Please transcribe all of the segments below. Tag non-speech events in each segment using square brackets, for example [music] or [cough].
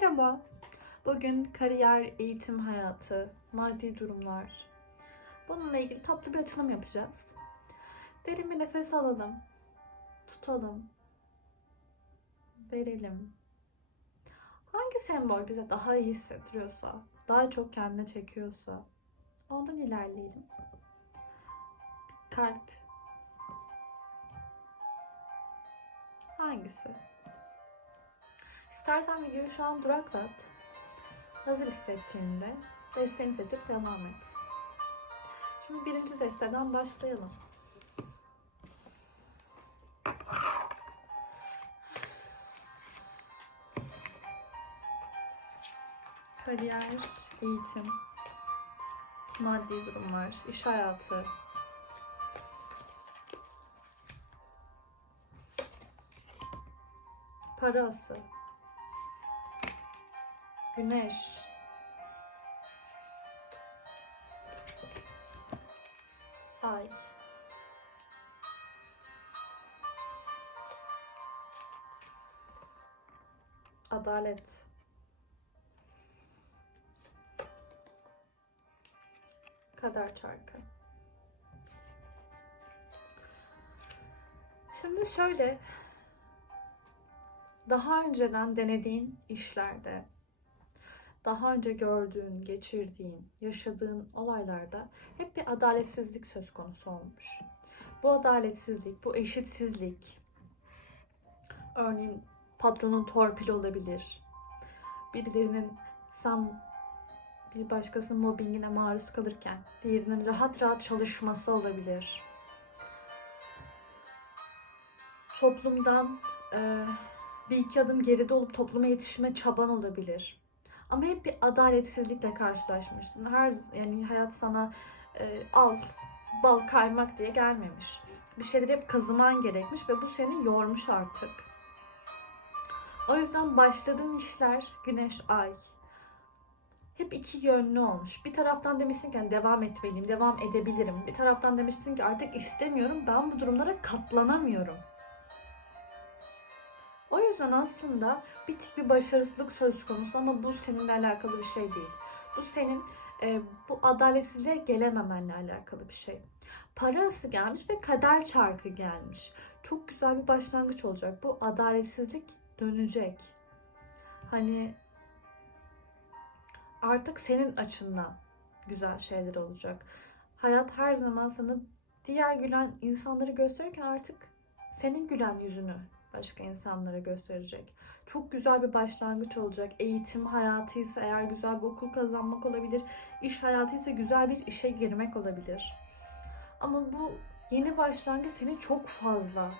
Merhaba. Bugün kariyer, eğitim hayatı, maddi durumlar. Bununla ilgili tatlı bir açılım yapacağız. Derin bir nefes alalım. Tutalım. Verelim. Hangi sembol bize daha iyi hissettiriyorsa, daha çok kendine çekiyorsa ondan ilerleyelim. Kalp. Hangisi? İstersen videoyu şu an duraklat. Hazır hissettiğinde desteğini seçip devam et. Şimdi birinci desteden başlayalım. Kariyer, eğitim, maddi durumlar, iş hayatı, parası, güneş, ay, adalet, kader çarkı. Şimdi şöyle daha önceden denediğin işlerde, daha önce gördüğün, geçirdiğin, yaşadığın olaylarda hep bir adaletsizlik söz konusu olmuş. Bu adaletsizlik, bu eşitsizlik, örneğin patronun torpil olabilir, birilerinin sen bir başkasının mobbingine maruz kalırken diğerinin rahat rahat çalışması olabilir. Toplumdan eee bir iki adım geride olup topluma yetişme çaban olabilir. Ama hep bir adaletsizlikle karşılaşmışsın. Her yani hayat sana e, al bal kaymak diye gelmemiş. Bir şeyleri hep kazıman gerekmiş ve bu seni yormuş artık. O yüzden başladığın işler güneş ay hep iki yönlü olmuş. Bir taraftan demişsin ki hani devam etmeliyim, devam edebilirim. Bir taraftan demişsin ki artık istemiyorum, ben bu durumlara katlanamıyorum. Yüzden aslında bir tık bir başarısızlık söz konusu ama bu seninle alakalı bir şey değil. Bu senin e, bu adaletsizliğe gelememenle alakalı bir şey. Parası gelmiş ve kader çarkı gelmiş. Çok güzel bir başlangıç olacak. Bu adaletsizlik dönecek. Hani artık senin açından güzel şeyler olacak. Hayat her zaman sana diğer gülen insanları gösterirken artık senin gülen yüzünü başka insanlara gösterecek. Çok güzel bir başlangıç olacak. Eğitim hayatı ise eğer güzel bir okul kazanmak olabilir. İş hayatı ise güzel bir işe girmek olabilir. Ama bu yeni başlangıç seni çok fazla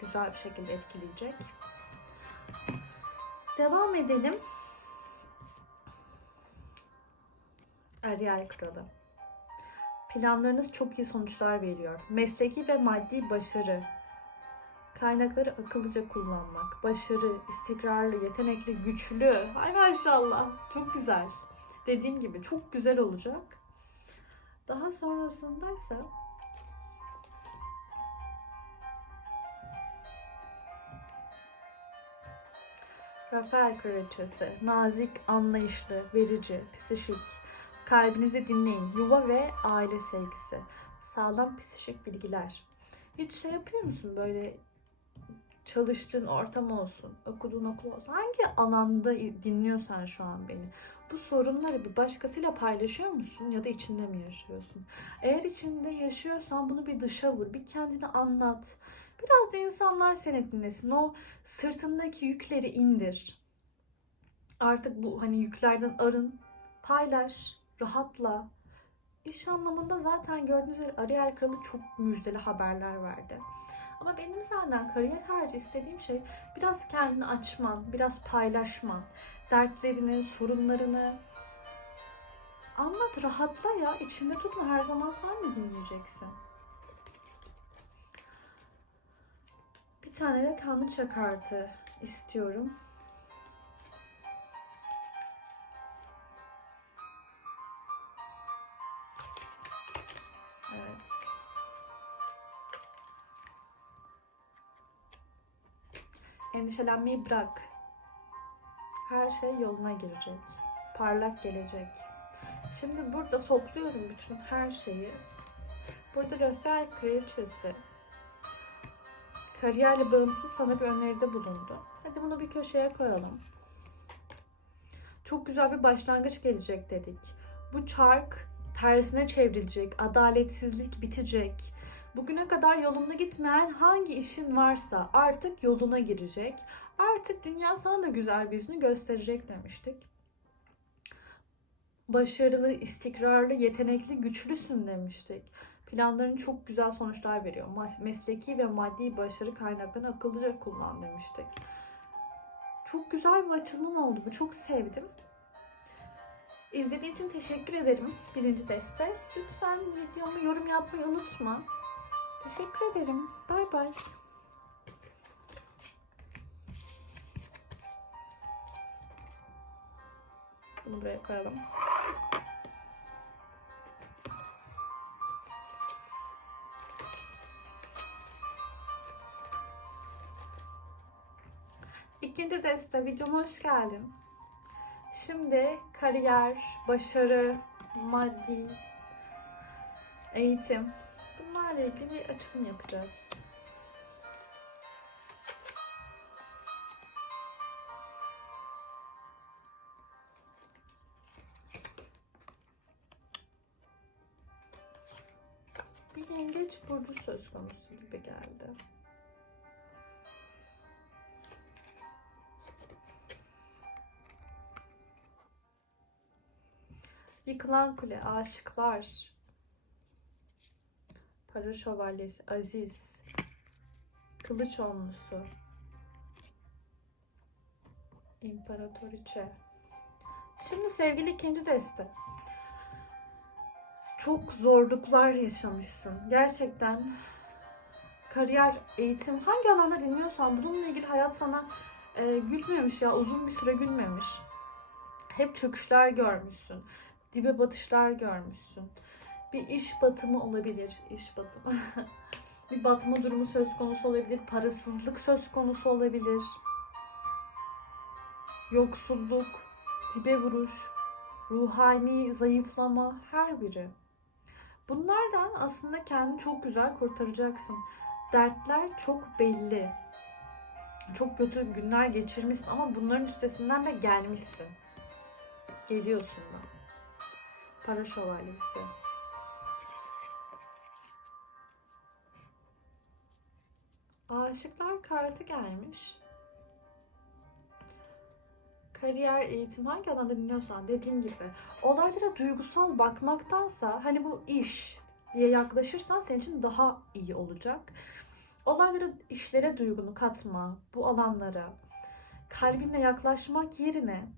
güzel bir şekilde etkileyecek. Devam edelim. Ariel Kralı. Planlarınız çok iyi sonuçlar veriyor. Mesleki ve maddi başarı, Kaynakları akıllıca kullanmak, başarı, istikrarlı, yetenekli, güçlü. Ay maşallah. Çok güzel. Dediğim gibi çok güzel olacak. Daha sonrasında ise Rafael Kraliçesi, nazik, anlayışlı, verici, psişik. Kalbinizi dinleyin. Yuva ve aile sevgisi. Sağlam psişik bilgiler. Hiç şey yapıyor musun böyle çalıştığın ortam olsun, okuduğun okul olsun, hangi alanda dinliyorsan şu an beni, bu sorunları bir başkasıyla paylaşıyor musun ya da içinde mi yaşıyorsun? Eğer içinde yaşıyorsan bunu bir dışa vur, bir kendini anlat. Biraz da insanlar seni dinlesin. O sırtındaki yükleri indir. Artık bu hani yüklerden arın, paylaş, rahatla. İş anlamında zaten gördüğünüz üzere Ariel Kralı çok müjdeli haberler verdi. Ama benim senden kariyer harici istediğim şey biraz kendini açman, biraz paylaşman. Dertlerini, sorunlarını anlat, rahatla ya. İçinde tutma her zaman sen mi dinleyeceksin? Bir tane de tanrıça kartı istiyorum. Endişelenmeyi bırak. Her şey yoluna girecek. Parlak gelecek. Şimdi burada topluyorum bütün her şeyi. Burada Rafael Kraliçesi kariyerle bağımsız sana bir öneride bulundu. Hadi bunu bir köşeye koyalım. Çok güzel bir başlangıç gelecek dedik. Bu çark tersine çevrilecek, adaletsizlik bitecek. Bugüne kadar yolunda gitmeyen hangi işin varsa artık yoluna girecek. Artık dünya sana da güzel bir yüzünü gösterecek demiştik. Başarılı, istikrarlı, yetenekli, güçlüsün demiştik. Planların çok güzel sonuçlar veriyor. Mesleki ve maddi başarı kaynaklarını akıllıca kullan demiştik. Çok güzel bir açılım oldu. Bu çok sevdim. İzlediğin için teşekkür ederim. Birinci deste. Lütfen videomu yorum yapmayı unutma. Teşekkür ederim. Bay bay. Bunu buraya koyalım. İkinci deste videoma hoş geldin. Şimdi kariyer, başarı, maddi, eğitim bunlarla ilgili bir açılım yapacağız. Bir yengeç burcu söz konusu gibi geldi. Yıkılan kule, aşıklar, para şövalyesi, aziz, kılıç onlusu, imparatoriçe. Şimdi sevgili ikinci deste. Çok zorluklar yaşamışsın. Gerçekten kariyer, eğitim hangi alanda dinliyorsan bununla ilgili hayat sana e, gülmemiş ya uzun bir süre gülmemiş. Hep çöküşler görmüşsün dibe batışlar görmüşsün. Bir iş batımı olabilir, iş batımı. [laughs] bir batma durumu söz konusu olabilir, parasızlık söz konusu olabilir. Yoksulluk, dibe vuruş, ruhani zayıflama her biri. Bunlardan aslında kendini çok güzel kurtaracaksın. Dertler çok belli. Çok kötü günler geçirmişsin ama bunların üstesinden de gelmişsin. Geliyorsun da. Para şövalyesi. Aşıklar kartı gelmiş. Kariyer, eğitim hangi alanda dinliyorsan dediğim gibi olaylara duygusal bakmaktansa hani bu iş diye yaklaşırsan senin için daha iyi olacak. Olaylara, işlere duygunu katma, bu alanlara kalbinle yaklaşmak yerine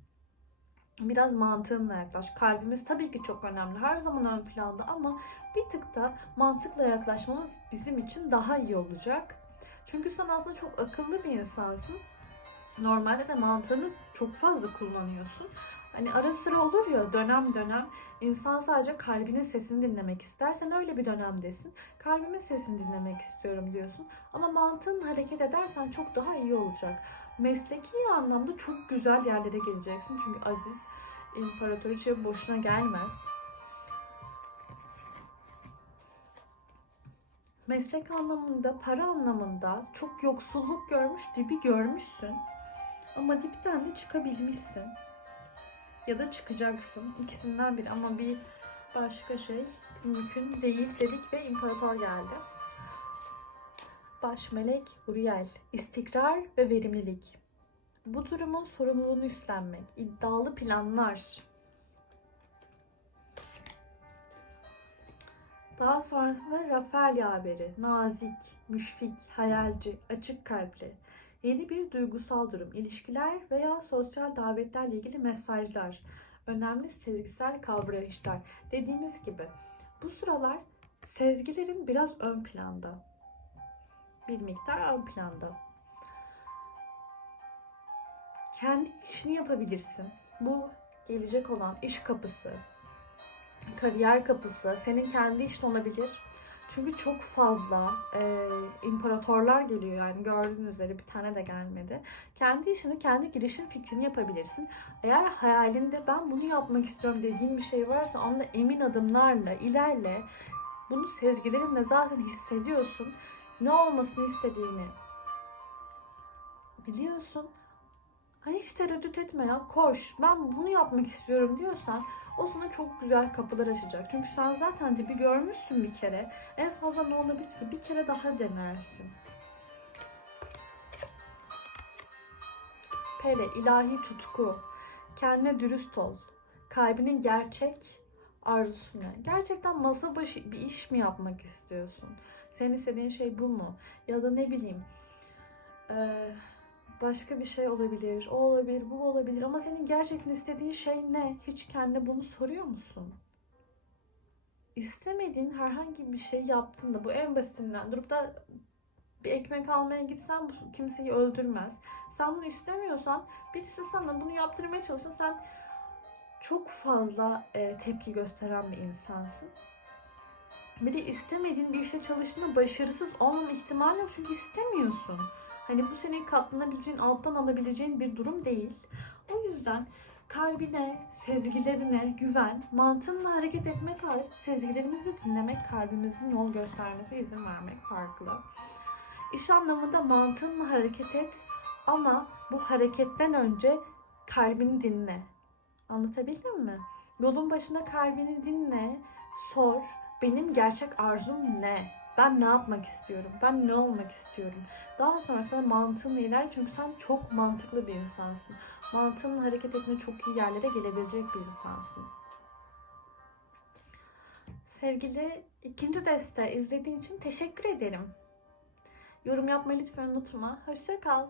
biraz mantığınla yaklaş. Kalbimiz tabii ki çok önemli. Her zaman ön planda ama bir tık da mantıkla yaklaşmamız bizim için daha iyi olacak. Çünkü sen aslında çok akıllı bir insansın. Normalde de mantığını çok fazla kullanıyorsun. Hani ara sıra olur ya dönem dönem insan sadece kalbinin sesini dinlemek ister. Sen öyle bir dönemdesin. Kalbimin sesini dinlemek istiyorum diyorsun. Ama mantığınla hareket edersen çok daha iyi olacak. Mesleki anlamda çok güzel yerlere geleceksin. Çünkü Aziz İmparatoriçe boşuna gelmez. Meslek anlamında, para anlamında çok yoksulluk görmüş, dibi görmüşsün. Ama dipten de çıkabilmişsin. Ya da çıkacaksın. İkisinden biri ama bir başka şey mümkün değil dedik ve imparator geldi. Baş melek Uriel. İstikrar ve verimlilik. Bu durumun sorumluluğunu üstlenmek, iddialı planlar. Daha sonrasında Rafael yaveri, nazik, müşfik, hayalci, açık kalpli. Yeni bir duygusal durum, ilişkiler veya sosyal davetlerle ilgili mesajlar, önemli sezgisel kavrayışlar. Dediğimiz gibi bu sıralar sezgilerin biraz ön planda. Bir miktar ön planda kendi işini yapabilirsin. Bu gelecek olan iş kapısı, kariyer kapısı, senin kendi işin olabilir. Çünkü çok fazla e, imparatorlar geliyor yani gördüğünüz üzere bir tane de gelmedi. Kendi işini, kendi girişim fikrini yapabilirsin. Eğer hayalinde ben bunu yapmak istiyorum dediğin bir şey varsa onda emin adımlarla ilerle. Bunu sezgilerinle zaten hissediyorsun. Ne olmasını istediğini biliyorsun. Hani hiç tereddüt etme ya koş. Ben bunu yapmak istiyorum diyorsan o sana çok güzel kapılar açacak. Çünkü sen zaten dibi görmüşsün bir kere. En fazla ne olabilir ki? Bir kere daha denersin. Pele, ilahi tutku. Kendine dürüst ol. Kalbinin gerçek arzusu ne? Gerçekten masa başı bir iş mi yapmak istiyorsun? Senin istediğin şey bu mu? Ya da ne bileyim... eee, başka bir şey olabilir, o olabilir, bu olabilir ama senin gerçekten istediğin şey ne? Hiç kendine bunu soruyor musun? İstemediğin herhangi bir şey yaptığında bu en basitinden durup da bir ekmek almaya gitsen bu kimseyi öldürmez. Sen bunu istemiyorsan birisi sana bunu yaptırmaya çalışsa sen çok fazla e, tepki gösteren bir insansın. Bir de istemediğin bir işte çalıştığında başarısız olmama ihtimali yok çünkü istemiyorsun. Hani bu senin katlanabileceğin, alttan alabileceğin bir durum değil. O yüzden kalbine, sezgilerine güven, mantığınla hareket etmek hariç sezgilerimizi dinlemek, kalbimizin yol göstermesine izin vermek farklı. İş anlamında mantığınla hareket et ama bu hareketten önce kalbini dinle. Anlatabildim mi? Yolun başında kalbini dinle, sor. Benim gerçek arzum ne? Ben ne yapmak istiyorum? Ben ne olmak istiyorum? Daha sonrasında mantığınla iler çünkü sen çok mantıklı bir insansın. Mantığınla hareket etme çok iyi yerlere gelebilecek bir insansın. Sevgili ikinci deste izlediğin için teşekkür ederim. Yorum yapmayı lütfen unutma. Hoşça kal.